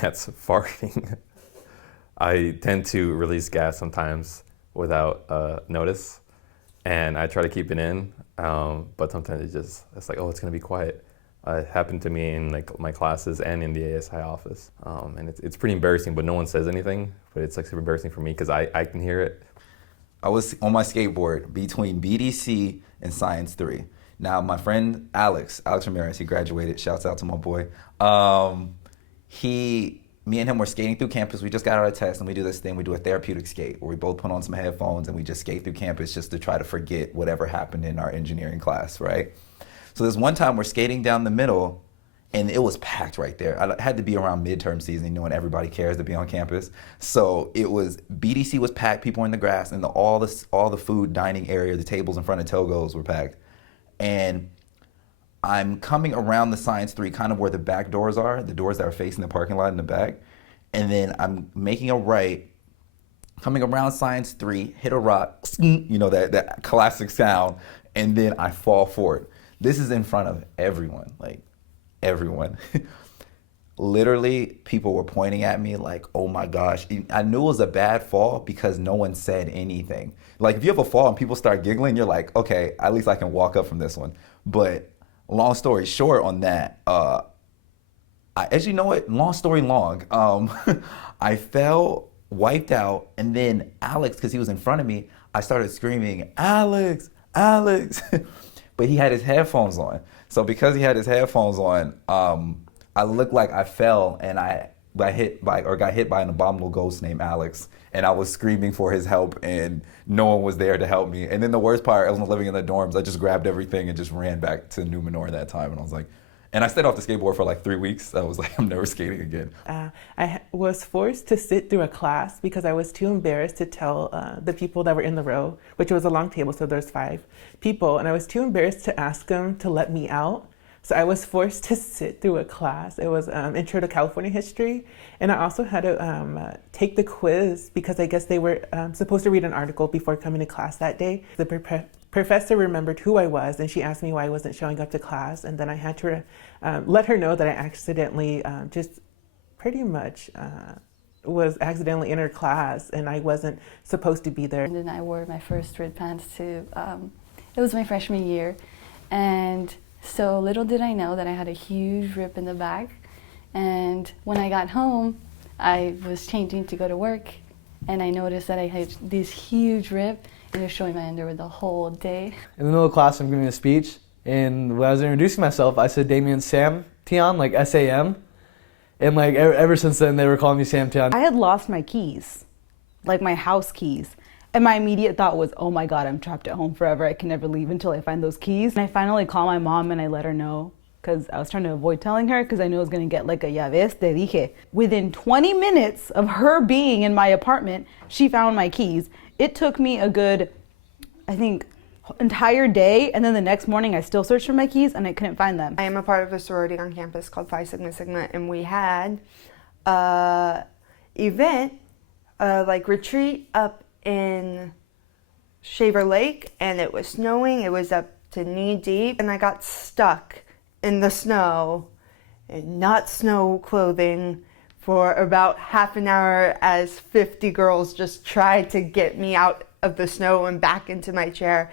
that's farting. I tend to release gas sometimes without notice, and I try to keep it in, but sometimes it's like, oh, it's gonna be quiet. It happened to me in like my classes and in the ASI office, and it's pretty embarrassing, but no one says anything, but it's like super embarrassing for me because I can hear it. I was on my skateboard between BDC and Science 3. Now, my friend Alex Ramirez, he graduated. Shouts out to my boy. Me and him were skating through campus. We just got out of test, and we do this thing. We do a therapeutic skate where we both put on some headphones and we just skate through campus just to try to forget whatever happened in our engineering class, right? So there's one time we're skating down the middle, and it was packed right there. I had to be around midterm season, knowing everybody cares to be on campus. So BDC was packed, people were in the grass, and all the food dining area, the tables in front of Togo's were packed. And I'm coming around the Science 3, kind of where the back doors are, the doors that are facing the parking lot in the back. And then I'm making a right, coming around Science 3, hit a rock, that classic sound, and then I fall forward. This is in front of everyone, like everyone. Literally, people were pointing at me like, oh my gosh. I knew it was a bad fall because no one said anything. Like if you have a fall and people start giggling, you're like, okay, at least I can walk up from this one. But long story short on that, as you know what, long story long, I fell, wiped out, and then Alex, because he was in front of me, I started screaming, Alex, Alex. But he had his headphones on. So because he had his headphones on, I looked like I fell and I got hit by an abominable ghost named Alex. And I was screaming for his help and no one was there to help me. And then the worst part, I was living in the dorms. I just grabbed everything and just ran back to Numenor that time. And I was like, and I stayed off the skateboard for like 3 weeks. I was like, I'm never skating again. I was forced to sit through a class because I was too embarrassed to tell the people that were in the row, which was a long table, so there's 5 people, and I was too embarrassed to ask them to let me out. So I was forced to sit through a class. It was Intro to California History, and I also had to take the quiz because I guess they were supposed to read an article before coming to class that day. The professor remembered who I was, and she asked me why I wasn't showing up to class, and then I had to let her know that I accidentally just pretty much was accidentally in her class, and I wasn't supposed to be there. And then I wore my first red pants to, it was my freshman year, and so little did I know that I had a huge rip in the back, and when I got home, I was changing to go to work, and I noticed that I had this huge rip, and it was showing my underwear the whole day. In the middle of class, I'm giving a speech, and when I was introducing myself, I said Damien Sam Tion, like S-A-M, and like ever since then, they were calling me Sam Tion. I had lost my keys, like my house keys. And my immediate thought was, oh my God, I'm trapped at home forever. I can never leave until I find those keys. And I finally called my mom and I let her know because I was trying to avoid telling her because I knew I was going to get like a ya ves, te dije. Within 20 minutes of her being in my apartment, she found my keys. It took me a good, I think, entire day. And then the next morning I still searched for my keys and I couldn't find them. I am a part of a sorority on campus called Phi Sigma Sigma, and we had a event, like retreat up in Shaver Lake, and it was snowing. It was up to knee deep, and I got stuck in the snow in not snow clothing for about half an hour as 50 girls just tried to get me out of the snow and back into my chair.